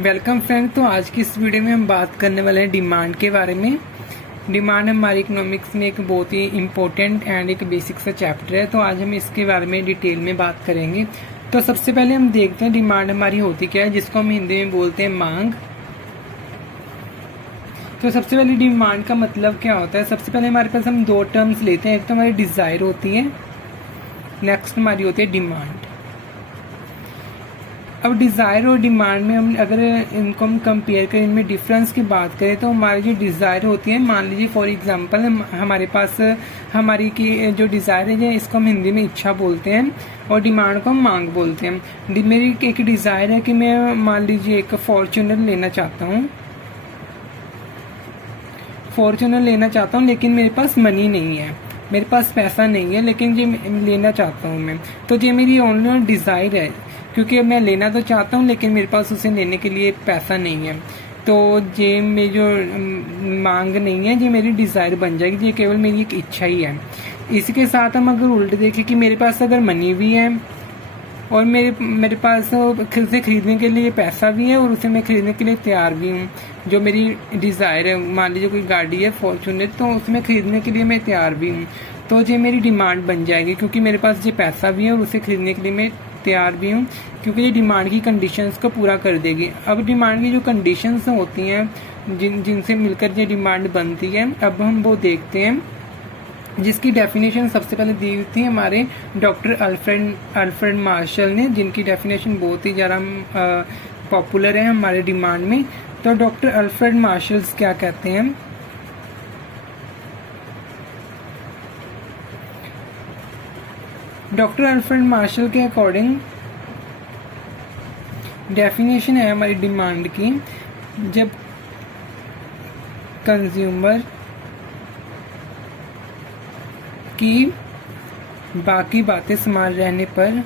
Welcome friend. तो आज की इस वीडियो में हम बात करने वाले हैं डिमांड के बारे में। डिमांड हमारी इकोनॉमिक्स में एक बहुत ही इम्पोर्टेंट एंड एक बेसिक सा चैप्टर है, तो आज हम इसके बारे में डिटेल में बात करेंगे। तो सबसे पहले हम देखते हैं डिमांड हमारी होती क्या है, जिसको हम हिंदी में बोलते हैं मांग। तो सबसे पहले डिमांड का मतलब क्या होता है। सबसे पहले हमारे पास हम दो टर्म्स लेते हैं, एक तो हमारी डिज़ायर होती है, नेक्स्ट हमारी होती है डिमांड। अब डिज़ायर और डिमांड में हम अगर इनको हम कंपेयर करें, इनमें डिफरेंस की बात करें, तो हमारी जो डिज़ायर होती है, मान लीजिए फॉर एग्जांपल हमारे पास हमारी की जो डिज़ायर है इसको हम हिंदी में इच्छा बोलते हैं और डिमांड को हम मांग बोलते हैं। मेरी एक डिज़ायर है कि मैं मान लीजिए एक फॉर्च्यूनर लेना चाहता हूँ, लेकिन मेरे पास मनी नहीं है, मेरे पास पैसा नहीं है, लेकिन ये लेना चाहता हूँ मैं। तो ये मेरी ओनली डिज़ायर है, क्योंकि मैं लेना तो चाहता हूँ लेकिन मेरे पास उसे लेने के लिए पैसा नहीं है। तो ये मेरी जो मांग नहीं है, ये मेरी डिज़ायर बन जाएगी, ये केवल मेरी एक इच्छा ही है। इसके साथ हम अगर उल्टे देखें कि मेरे पास अगर मनी भी है और मेरे पास उसे खरीदने के लिए पैसा भी है और उसे मैं खरीदने के लिए तैयार भी हूँ, जो मेरी डिज़ायर है, मान लीजिए कोई गाड़ी है फॉर्च्यूनर, तो उसमें खरीदने के लिए मैं तैयार भी हूँ, तो ये मेरी डिमांड बन जाएगी, क्योंकि मेरे पास ये पैसा भी है और उसे खरीदने के लिए मैं तैयार भी हूँ, क्योंकि ये डिमांड की कंडीशंस को पूरा कर देगी। अब डिमांड की जो कंडीशंस होती हैं जिनसे मिलकर ये डिमांड बनती है, अब हम वो देखते हैं, जिसकी डेफिनेशन सबसे पहले दी हुई थी हमारे डॉक्टर अल्फ्रेड मार्शल ने, जिनकी डेफिनेशन बहुत ही ज़्यादा पॉपुलर है हमारे डिमांड में। तो डॉक्टर अल्फ्रेड मार्शल क्या कहते हैं, डॉक्टर अल्फ्रेड मार्शल के अकॉर्डिंग डेफिनेशन है हमारी डिमांड की, जब कंज्यूमर की बाकी बातें समान रहने पर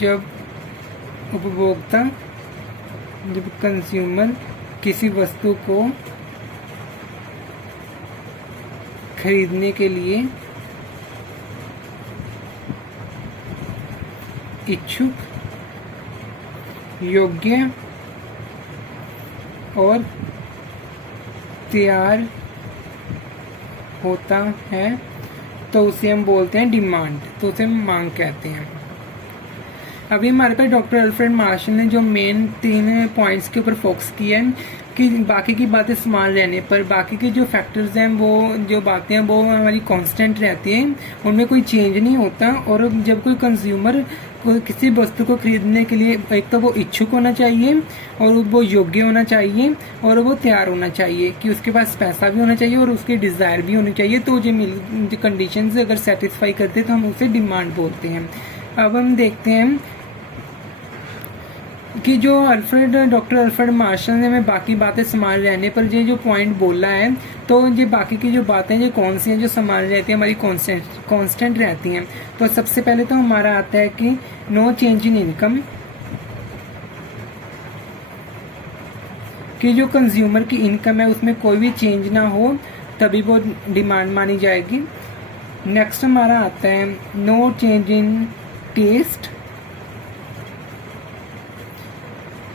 जब कंज्यूमर किसी वस्तु को खरीदने के लिए इच्छुक, योग्य और तैयार होता है, तो उसे हम बोलते हैं डिमांड, तो उसे हम मांग कहते हैं। अभी हमारे पास डॉक्टर अल्फ्रेड मार्शल ने जो मेन 3 पॉइंट्स के ऊपर फोकस किया है कि बाकी की बातें समान रहने पर, बाकी के जो फैक्टर्स हैं, वो जो बातें हैं वो हमारी कांस्टेंट रहती हैं, उनमें कोई चेंज नहीं होता। और जब कोई कंज्यूमर किसी वस्तु को खरीदने के लिए, एक तो वो इच्छुक होना चाहिए और वो योग्य होना चाहिए और वो तैयार होना चाहिए, कि उसके पास पैसा भी होना चाहिए और उसकी डिज़ायर भी होनी चाहिए, तो जो कंडीशन अगर सेटिस्फाई करते तो हम उसे डिमांड बोलते हैं। अब हम देखते हैं कि जो डॉक्टर अल्फ्रेड मार्शल ने हमें बाकी बातें समान रहने पर ये जो पॉइंट बोला है, तो ये बाकी की जो बातें ये कौन सी हैं जो समान रहती हैं, हमारी कांस्टेंट रहती हैं। तो सबसे पहले तो हमारा आता है कि नो चेंज इन इनकम, कि जो कंज्यूमर की इनकम है उसमें कोई भी चेंज ना हो, तभी वो डिमांड मानी जाएगी। नेक्स्ट हमारा आता है नो चेंज इन टेस्ट,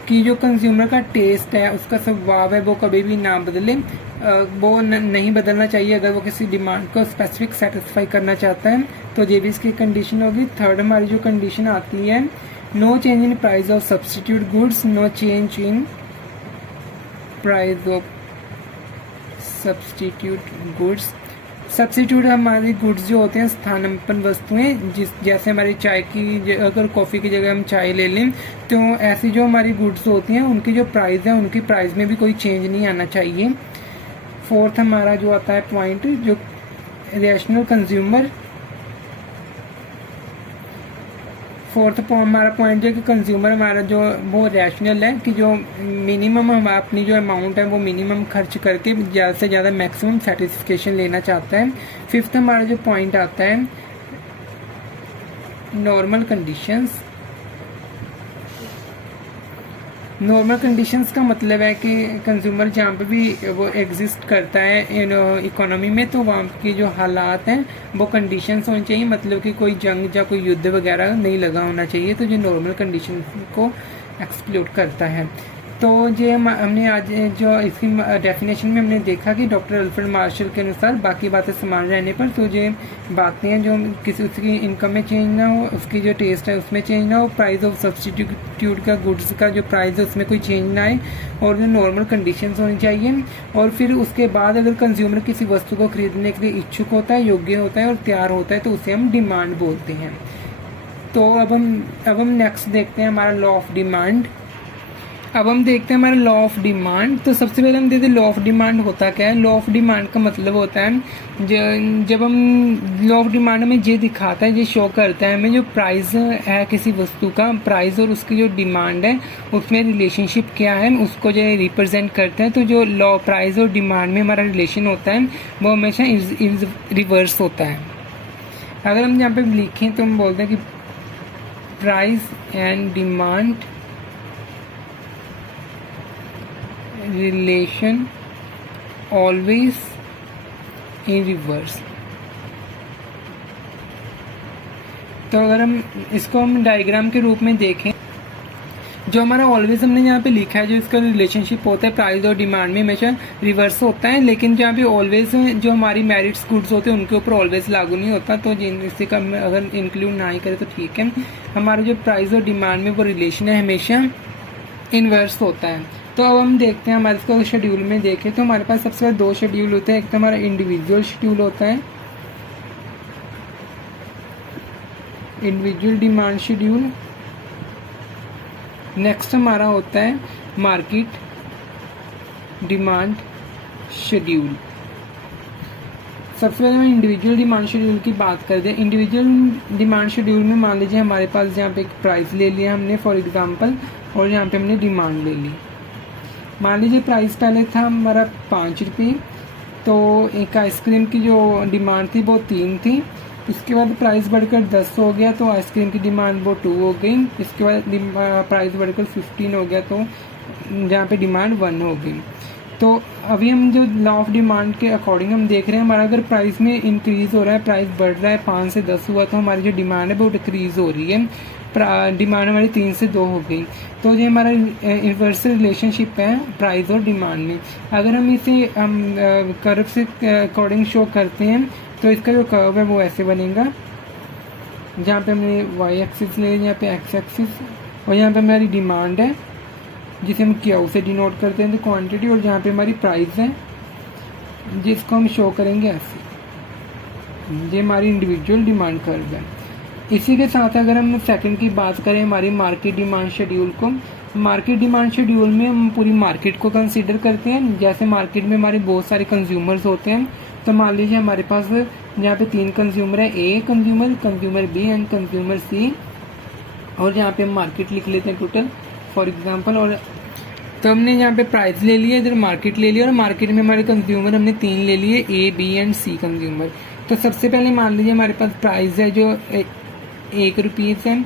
कि जो कंज्यूमर का टेस्ट है, उसका स्वभाव है, वो कभी भी ना बदले, वो नहीं बदलना चाहिए अगर वो किसी डिमांड को स्पेसिफिक सेटिस्फाई करना चाहता है, तो ये भी इसकी कंडीशन होगी। थर्ड हमारी जो कंडीशन आती है no change in price of substitute goods, no change in price of substitute goods. Substitute हमारी गुड्स जो होते हैं स्थानापन्न वस्तुएं, जैसे हमारी चाय की, अगर कॉफ़ी की जगह हम चाय ले लें, तो ऐसी जो हमारी गुड्स होती हैं उनकी जो प्राइस है, उनकी प्राइस में भी कोई चेंज नहीं आना चाहिए। फोर्थ हमारा जो आता है पॉइंट, जो रैशनल कंज्यूमर, हमारा पॉइंट है कि कंज्यूमर हमारा जो वो रैशनल है, कि जो मिनिमम हम अपनी जो अमाउंट है वो मिनिमम खर्च करके ज़्यादा से ज़्यादा मैक्सिमम सेटिस्फिकेशन लेना चाहता है। फिफ्थ हमारा जो पॉइंट आता है नॉर्मल कंडीशंस, नॉर्मल कंडीशंस का मतलब है कि कंज्यूमर जहाँ पे भी वो एग्जिस्ट करता है इन इकोनॉमी में, तो वहाँ की जो हालात हैं वो कंडीशंस होनी चाहिए, मतलब कि कोई जंग या कोई युद्ध वगैरह नहीं लगा होना चाहिए, तो जो नॉर्मल कंडीशन को एक्सप्लोर करता है। तो ये हमने आज जो इसकी डेफिनेशन में हमने देखा कि डॉक्टर अल्फ्रेड मार्शल के अनुसार बाकी बातें समान रहने पर तो ये बातें हैं जो किसी उसकी इनकम में चेंज ना हो, उसकी जो टेस्ट है उसमें चेंज ना हो, प्राइस ऑफ सब्सटीट्यूट का गुड्स का जो प्राइस है उसमें कोई चेंज ना आए, और जो नॉर्मल कंडीशंस होनी चाहिए। और फिर उसके बाद अगर कंज्यूमर किसी वस्तु को खरीदने के लिए इच्छुक होता है, योग्य होता है और तैयार होता है, तो उसे हम डिमांड बोलते हैं। तो अब हम नेक्स्ट देखते हैं हमारा लॉ ऑफ डिमांड। अब हम देखते हैं हमारा लॉ ऑफ डिमांड। तो सबसे पहले हम देखते हैं लॉ ऑफ डिमांड होता क्या है। लॉ ऑफ डिमांड का मतलब होता है जब हम लॉ ऑफ डिमांड में ये दिखाता है, ये शो करता है हमें जो प्राइस है किसी वस्तु का, प्राइस और उसकी जो डिमांड है उसमें रिलेशनशिप क्या है, उसको जो रिप्रेजेंट करते हैं। तो जो लॉ प्राइस और डिमांड में हमारा रिलेशन होता है वो हमेशा रिवर्स होता है। अगर हम यहाँ पे लिखें तो हम बोलते हैं कि price and demand relation always in reverse. तो अगर हम डायग्राम के रूप में देखें, जो हमारा ऑलवेज हमने यहाँ पे लिखा है, जो इसका रिलेशनशिप होता है प्राइस और डिमांड में हमेशा रिवर्स होता है, लेकिन जहाँ पे ऑलवेज जो हमारी मेरिट्स गुड्स होते हैं उनके ऊपर ऑलवेज लागू नहीं होता। तो इसी का अगर इंक्लूड ना ही करें तो ठीक है। हमारा जो प्राइस और डिमांड में वो रिलेशन है हमेशा इनवर्स होता है। तो अब हम देखते हैं हमारे इसको शेड्यूल में देखें तो हमारे पास सबसे पहले दो शेड्यूल होते हैं। एक तो हमारा इंडिविजुअल शेड्यूल होता है, इंडिविजुअल डिमांड शेड्यूल। नेक्स्ट हमारा होता है मार्केट डिमांड शेड्यूल। सबसे पहले हम इंडिविजुअल डिमांड शेड्यूल की बात करते हैं। इंडिविजुअल डिमांड शेड्यूल में मान लीजिए हमारे पास यहाँ पे एक प्राइस ले लिया हमने फॉर एग्जांपल, और यहाँ पे हमने डिमांड ले ली। मान लीजिए प्राइस पहले था हमारा 5 रुपये, तो एक आइसक्रीम की जो डिमांड थी वो 3 थी। इसके बाद प्राइस बढ़कर 10 हो गया तो आइसक्रीम की डिमांड वो 2 हो गई। इसके बाद प्राइस बढ़कर 15 हो गया तो जहाँ पे डिमांड 1 हो गई। तो अभी हम जो लॉ ऑफ डिमांड के अकॉर्डिंग हम देख रहे हैं, हमारा अगर प्राइस में इंक्रीज़ हो रहा है, प्राइस बढ़ रहा है, 5 से 10 हुआ तो हमारी जो डिमांड है वो डिक्रीज़ हो रही है। डिमांड हमारी 3 से 2 हो गई। तो ये हमारा इन्वर्सल रिलेशनशिप है प्राइस और डिमांड में। अगर हम इसे कर्व से अकॉर्डिंग शो करते हैं तो इसका जो कर्व है वो ऐसे बनेगा, जहाँ पे हमने वाई एक्सिस ले, यहाँ पे एक्स एक्सिस, और यहाँ पे हमारी डिमांड है जिसे हम क्यू से डिनोट करते हैं, तो क्वांटिटी, और जहाँ पे हमारी प्राइस है जिसको हम शो करेंगे ऐसे। ये हमारी इंडिविजुअल डिमांड कर्व है। इसी के साथ अगर हम सेकंड की बात करें हमारी मार्केट डिमांड शेड्यूल को, मार्केट डिमांड शेड्यूल में हम पूरी मार्केट को कंसीडर करते हैं। जैसे मार्केट में हमारे बहुत सारे कंज्यूमर्स होते हैं, तो मान लीजिए हमारे पास यहाँ पे 3 कंज्यूमर है, A consumer B and consumer C, और यहाँ पे हम मार्केट लिख लेते हैं टोटल फॉर एग्जांपल। और तो हमने यहाँ पे प्राइस ले लिया, इधर मार्केट ले लिया, और मार्केट में हमारे कंज्यूमर हमने 3 ले लिए, A B and C consumer. तो सबसे पहले मान लीजिए हमारे पास प्राइस है जो 1 रुपीज़ है,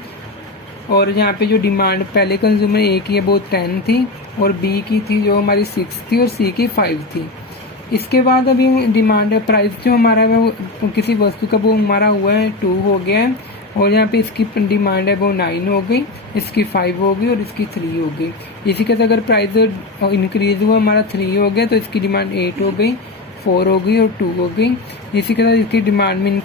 और यहाँ पे जो डिमांड पहले कंज्यूमर ए की है वो 10 थी, और बी की थी जो हमारी 6 थी, और सी की 5 थी। इसके बाद अभी डिमांड प्राइस जो हमारा है वो किसी वस्तु का वो हमारा हुआ है 2 हो गया है, और यहाँ पे इसकी डिमांड है वो 9 हो गई, इसकी 5 हो गई, और इसकी 3 हो गई। इसी के साथ अगर प्राइस इंक्रीज हुआ हमारा 3 हो गया तो इसकी डिमांड 8 हो गई, 4 हो गई और 2 हो गई। इसी के साथ इसकी डिमांड में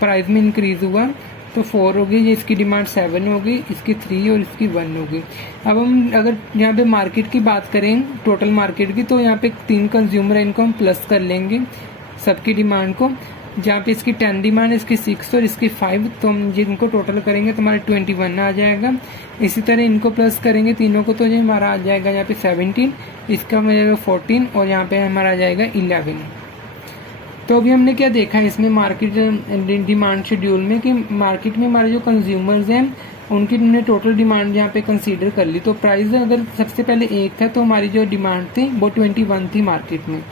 प्राइस में इंक्रीज हुआ तो 4 हो गई, ये इसकी डिमांड 7 हो गई, इसकी 3 और इसकी 1 हो गई। अब हम अगर यहाँ पे मार्केट की बात करें टोटल मार्केट की, तो यहाँ पे 3 कंज्यूमर है, इनको हम प्लस कर लेंगे सबकी डिमांड को। जहाँ पे इसकी 10 डिमांड, इसकी 6 और इसकी 5, तो हम जिनको टोटल करेंगे तो हमारा 21 आ जाएगा। इसी तरह इनको प्लस करेंगे तीनों को तो ये हमारा आ जाएगा यहाँ पे 17, इसका हो जाएगा 14, और यहाँ पे हमारा आ जाएगा 11। तो अभी हमने क्या देखा है इसमें मार्केट डिमांड शेड्यूल में कि मार्केट में हमारे जो कंज्यूमर्स हैं उनकी हमने टोटल डिमांड यहाँ पे कंसीडर कर ली। तो प्राइस अगर सबसे पहले 1 था तो हमारी जो डिमांड थी वो 21 थी मार्केट में।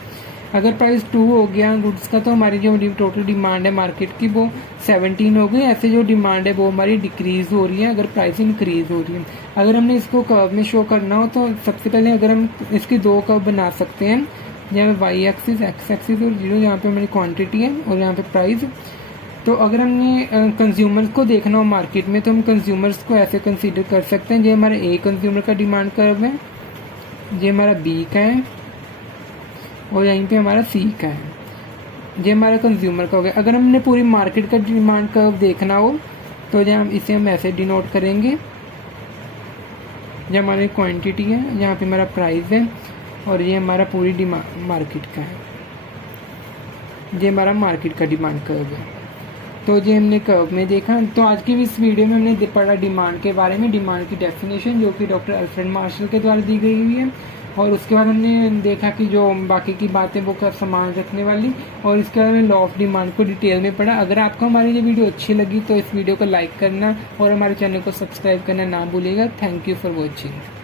अगर प्राइस 2 हो गया गुड्स का तो हमारी जो टोटल डिमांड है मार्केट की वो 17 हो गई। ऐसे जो डिमांड है वो हमारी डिक्रीज हो रही है अगर प्राइस इंक्रीज हो रही है। अगर हमने इसको कर्व में शो करना हो तो सबसे पहले अगर हम इसकी 2 कर्व बना सकते हैं, जहाँ पे वाई एक्सिस, एक्स एक्सिस और जीरो, जहाँ पे हमारी क्वांटिटी है और यहाँ पे प्राइस। तो अगर हमने कंज्यूमर्स को देखना हो मार्केट में तो हम कंज्यूमर्स को ऐसे कंसीडर कर सकते हैं, ये हमारा ए कंज्यूमर का डिमांड कर्व है, ये हमारा बी का है और यहीं पे हमारा सी का है, ये हमारा कंज्यूमर का हो गया। अगर हमने पूरी मार्केट का डिमांड कर्व देखना हो तो इसे हम ऐसे डिनोट करेंगे, ये हमारी क्वांटिटी है, यहाँ पे हमारा प्राइस है और ये हमारा पूरी डिमांड मार्केट का है, ये हमारा मार्केट का डिमांड कर्व है। तो ये हमने कर्व में देखा। तो आज की इस वीडियो में हमने पढ़ा डिमांड के बारे में, डिमांड की डेफिनेशन जो कि डॉक्टर अल्फ्रेड मार्शल के द्वारा दी गई हुई है, और उसके बाद हमने देखा कि जो बाकी की बातें वो कर सामान रखने वाली, और इसके बाद हमने लॉ ऑफ डिमांड को डिटेल में पढ़ा। अगर आपको हमारी ये वीडियो अच्छी लगी तो इस वीडियो को लाइक करना और हमारे चैनल को सब्सक्राइब करना ना भूलिएगा। Thank you for watching.